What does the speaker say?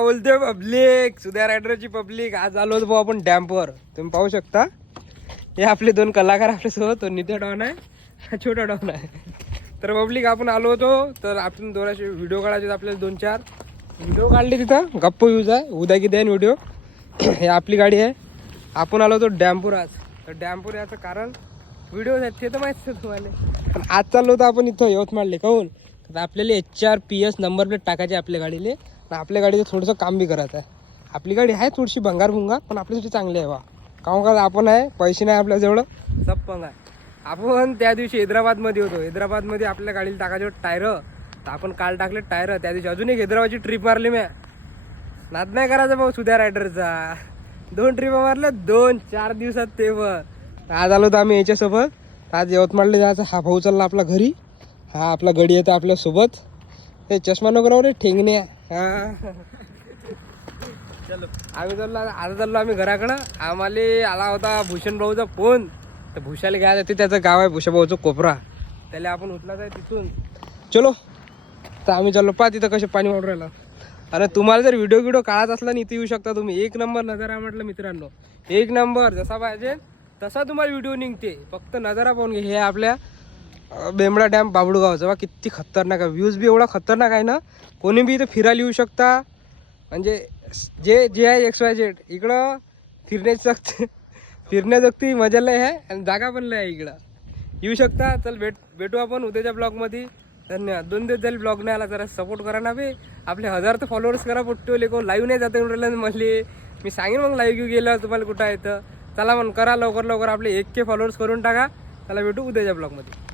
बोलते public, सुद्या रायडरची public. आज आलो होतो भाऊ आपण डॅम्पवर. तुम्ही पाहू शकता हे आपले दोन कलाकार आपल्यासोबत. नित्या डॉन आहे, छोटा डॉन आहे. तर पब्लिक आपण आलो होतो. तर आपण दोनशे व्हिडिओ काढायचे, आपल्याला 2-4 व्हिडिओ काढले तिथं. गप्प यूज आहे, उद्या की देन व्हिडिओ. हे आपली गाडी आहे. आपण आलो होतो डॅम्पूर आज. तर डॅम्पूर याचं कारण व्हिडिओ आहेत ते तर माहितीच आहे तुम्हाला. पण आज चाललो होतो आपण इथं यवतमाळले. काहून तर आपल्याला HRPS नंबर प्लेट टाकायची आपल्या गाडीले. आपल्या गाडीचं थोडंसं काम बी करायचं आहे. आपली गाडी आहे थोडीशी भंगार पण आपल्यासाठी चांगली आहे बा. काहून का आपण आहे, पैसे नाही आपल्या जवळ, सब पंग आहे. आपण त्या दिवशी हैदराबादमध्ये होतो. हैदराबादमध्ये आपल्या गाडीला टाकायचे टायर. तर आपण काल टाकले टायर. त्या दिवशी अजून एक हैदराबादची ट्रिप मारली. मी नाद नाही करायचा भाऊ सुद्या रायडरचा. 2 ट्रिपा मारल्या 2-4 दिवसात. ते पण आज आलो होतो आम्ही याच्यासोबत. आज यवतमाळला जायचं. हा भाऊ चालला आपला घरी. हा आपला गडी येतो आपल्यासोबत. हे चष्मा नको राहू रे, ठेंगणे. हा चलो आम्ही चाललो. आता चाललो आम्ही घराकडं. आम्हाला आला होता भूषण भाऊचा फोन. तर भूषाला घ्यायला येते. त्याचं गाव आहे भूषा भाऊचं कोपरा. त्याला आपण उचलायचं आहे तिथून. चलो तर आम्ही चाललो. पहा तिथं कसे पाणी वाढून राहिलं. आणि तुम्हाला जर व्हिडिओ काढत असला ना, इथे येऊ शकता तुम्ही. 1 नंबर नजारा म्हटलं मित्रांनो. 1 नंबर जसा पाहिजे तसा तुम्हाला व्हिडिओ निघते. फक्त नजारा पाहून घे. हे आपल्या बेंबडा डॅम बाबडूगावचा. बा किती खतरनाक आहे. व्ह्यूज बी एवढा खतरनाक आहे ना. कोणी बी इथं फिरायला येऊ शकता. म्हणजे जे आहे XYZ इकडं फिरण्याजोगती मजा लय आहे. आणि जागा पण लय आहे इकडं. येऊ शकता. चल भेटू आपण उद्याच्या ब्लॉगमध्ये. धन्यवाद. 2 दिवस जाईल ब्लॉग नाही आला. जरा सपोर्ट करा ना बे. आपले 1000 तर फॉलोअर्स करा. पोट्टे लेको लाईव्ह नाही जाता येऊन राहिलं म्हणले. मी सांगेन मग लाईव्ह घेऊ गेलं तुम्हाला कुठं आहे तर. चला मग करा लवकर आपले 1K फॉलोअर्स करून टाका. चला भेटू उद्याच्या ब्लॉगमध्ये.